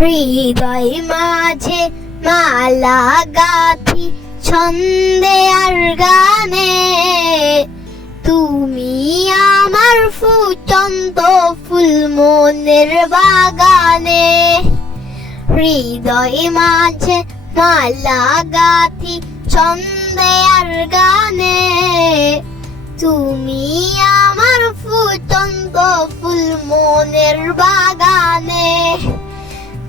হৃদয় মাঝে মালা গাথি ছন্দে আর গানে, তুমি আমার ফুটন্ত ফুল মনের বাগানে। হৃদয় মাঝে মালা গাথি ছন্দে আর গানে, তুমি আমার ফুটন্ত ফুল মনের বাগানে।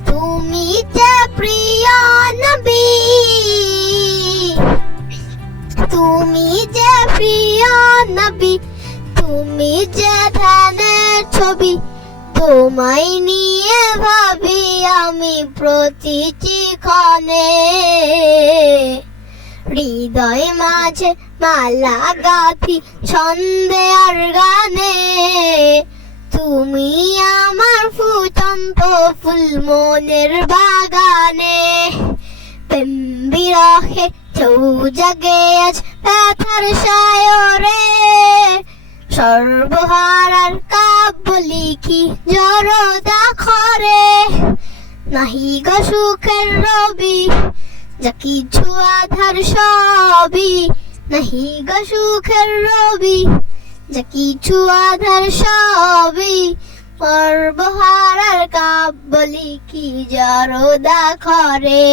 তুমি যে প্রিয় নবী, তুমি যে প্রিয় নবী, তুমি যে ধ্যানের ছবি, তোমায় নিয়ে ভাবি আমি প্রতিটি ক্ষণে। হৃদয় মাঝে মালা গাথি ছন্দে আর গানে, তুমি আমার ফুটন্ত ফুল মনের বাগানে। প্রেম বিরহে কেউ জাগে আজ ব্যথার সায়রে, সর্বহারার কাব্য লিখি জড়তা খরে। নাহি গো সুখের রবি, যা কিছু আধার সবই, নাহি গো সুখের রবি, যা কিছু আধার সবই। সর্বহারার কাব্য লিখি জড়তা খরে।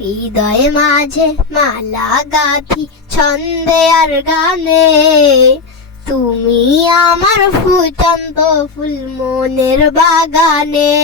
হৃদয় মাঝে মালা গাথি ছন্দে আর গানে, তুমি আমার ফুটন্ত ফুল মনের বাগানে।